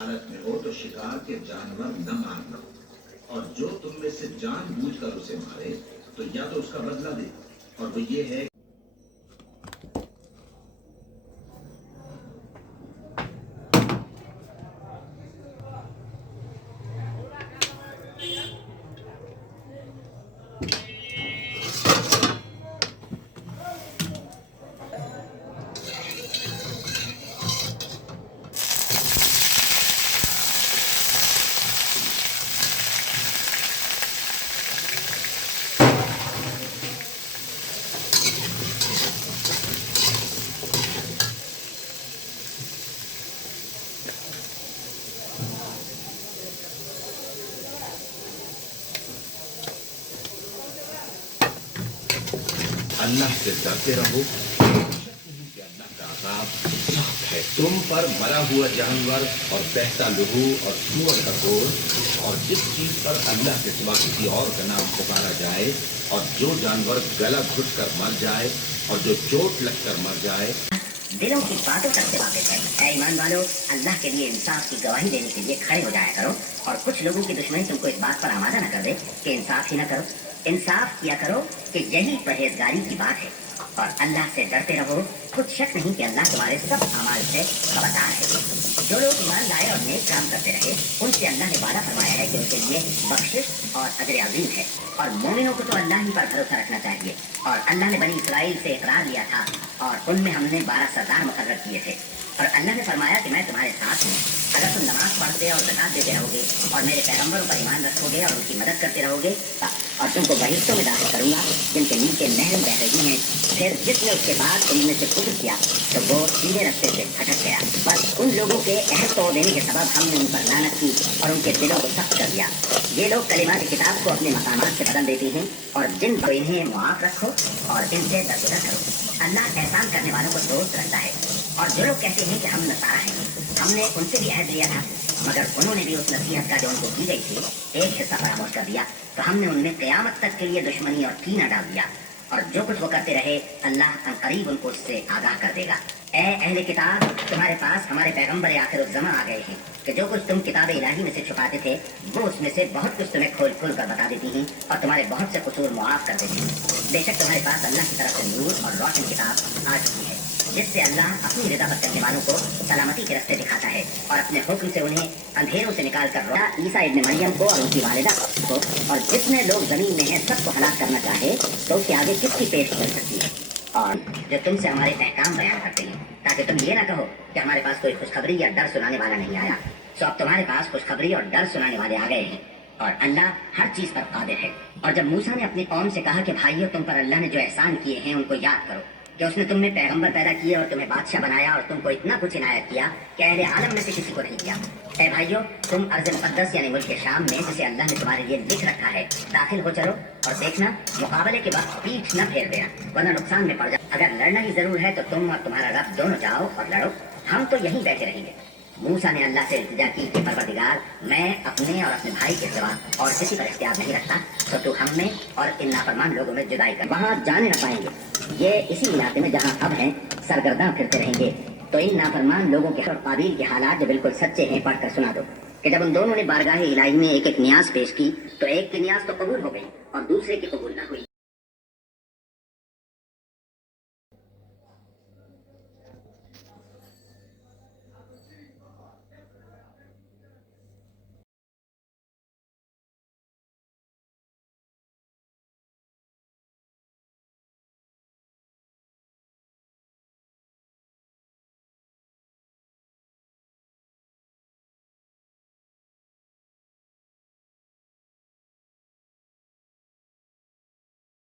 हालत में हो तो शिकार के जानवर न मारना, और जो तुम में से जानबूझकर उसे मारे तो या तो उसका बदला दे, और वो ये है अल्लाह से डरते रहो। अल्लाह का अज़ाब सख्त है। तुम पर मरा हुआ जानवर और बहता लहू और सूअर का गोश्त और जिस चीज पर अल्लाह के सिवा किसी और का नाम पुकारा जाए, और जो जानवर गला घुट कर मर जाए और जो चोट लगकर मर जाए। दिलों की बातों तक से वाकिफ है। ऐ ईमान वालों, अल्लाह के लिए इंसाफ की गवाही देने के लिए खड़े हो जाया करो, और कुछ लोगों की दुश्मनी तुमको इस बात पर आमादा न कर दे कि इंसाफ ही न करो। इंसाफ किया करो कि यही परहेजगारी की बात है, और अल्लाह से डरते रहो। कुछ शक नहीं कि अल्लाह तुम्हारे सब अमाल से खबरदार है। जो लोग ईमान लाए और नेक काम करते रहे, उनसे अल्लाह ने वादा फरमाया है कि उनके लिए बख्शिश और अजर अजीम है। और मोमिनों को तो अल्लाह ही पर भरोसा रखना चाहिए। और अल्लाह ने बनी इसराइल से इकरार लिया था, और उनमें हमने 12 सरदार मुकर्रर किए थे। और अल्लाह ने फरमाया कि मैं तुम्हारे साथ हूँ। अगर तुम नमाज पढ़ते और ज़कात देते रहोगे और मेरे पैगम्बरों पर ईमान रखोगे और उनकी मदद करते रहोगे, और तुमको बहिश्तों में दाखिल करूंगा जिनके नीचे नहरें बह रही हैं। फिर जिसने उसके बाद उनमें से कुफर किया तो वो सीधे रास्ते से भटक गया। बस उन लोगों के अहद तोड़ देने के सबब हमने उन पर लानत की और उनके दिलों को सख्त कर दिया। ये लोग कलिमा की किताब को अपने मकामात से बदल देती हैं, और जिन को इन्हें मुआफ रखो और इनसे दरगुजर करो। अल्लाह एहसान करने वालों को दोस्त रखता है। और जो लोग कहते हैं कि हम नसारा हैं, हमने उनसे भी अहद लिया था, मगर उन्होंने भी उस नसीहत का जो उनको की गई थी एक हिस्सा फरामोश कर दिया, तो हमने उनमें क़यामत तक के लिए दुश्मनी और कीना डाल दिया। और जो कुछ वो करते रहे, अल्लाह अनकरीब उनको उससे आगाह कर देगा। ए अहले किताब, तुम्हारे पास हमारे पैगम्बर आखिरुज़्ज़मा आ गए हैं कि जो कुछ तुम किताब इलाही में से छुपाते थे, वो उसमें से बहुत कुछ तुम्हें खोल खोल कर बता देती हैं और तुम्हारे बहुत से कसूर मुआफ कर देती हैं। बेशक तुम्हारे पास अल्लाह की तरफ से नूर और रोशन किताब आ चुकी है, जिससे अल्लाह अपनी रज़ा पर चलने वालों को सलामती के रास्ते दिखाता है, और अपने हुक्म से उन्हें अंधेरों से निकाल कर ईसा इब्न मरियम को और उनकी वालिदा को और जितने लोग जमीन में हैं सबको हलाक करना चाहे तो उसके आगे किसकी पेश कर सकती है। और जो तुमसे हमारे अहकाम बयान करते हैं, ताकि तुम ये ना कहो कि हमारे पास कोई खुशखबरी या डर सुनाने वाला नहीं आया। सो अब तुम्हारे पास खुशखबरी और डर सुनाने वाले आ गए हैं, और अल्लाह हर चीज पर कादिर है। और जब मूसा ने अपनी कौम से कहा कि भाइयों, तुम पर अल्लाह ने जो एहसान किए हैं उनको याद करो, कि उसने तुम में पैगंबर पैदा किए और तुम्हें बादशाह बनाया और तुमको इतना कुछ इनायत किया कि अहले आलम में से किसी को नहीं किया। ए भाइयों, तुम अर्ज़ मुक़द्दस यानी मुल्क शाम में, जिसे अल्लाह ने तुम्हारे लिए लिख रखा है, दाखिल हो चलो, और देखना मुकाबले के वक्त पीठ न फेर देना, वरना नुकसान में पड़ जाओ। अगर लड़ना ही जरूर है तो तुम और तुम्हारा रब दोनों जाओ और लड़ो, हम तो यहीं बैठे रहेंगे। मूसा ने अल्लाह से इल्तिजा की कि परवरदिगार, मैं अपने और अपने भाई के सिवा और किसी पर इख्तियार नहीं रखता, तो तू हम में और इन नाफरमान लोगों में जुदाई कर। वहाँ जाने न पाएंगे, ये इसी इलाके में जहाँ अब हैं सरगर्दा फिरते रहेंगे। तो इन नाफरमान लोगों के और काबिल के हालात जो बिल्कुल सच्चे हैं पढ़कर सुना दो कि जब उन दोनों ने बारगाह इलाही में एक एक नियाज पेश की, तो एक की नियाज तो कबूल हो गई और दूसरे की कबूल न हुई।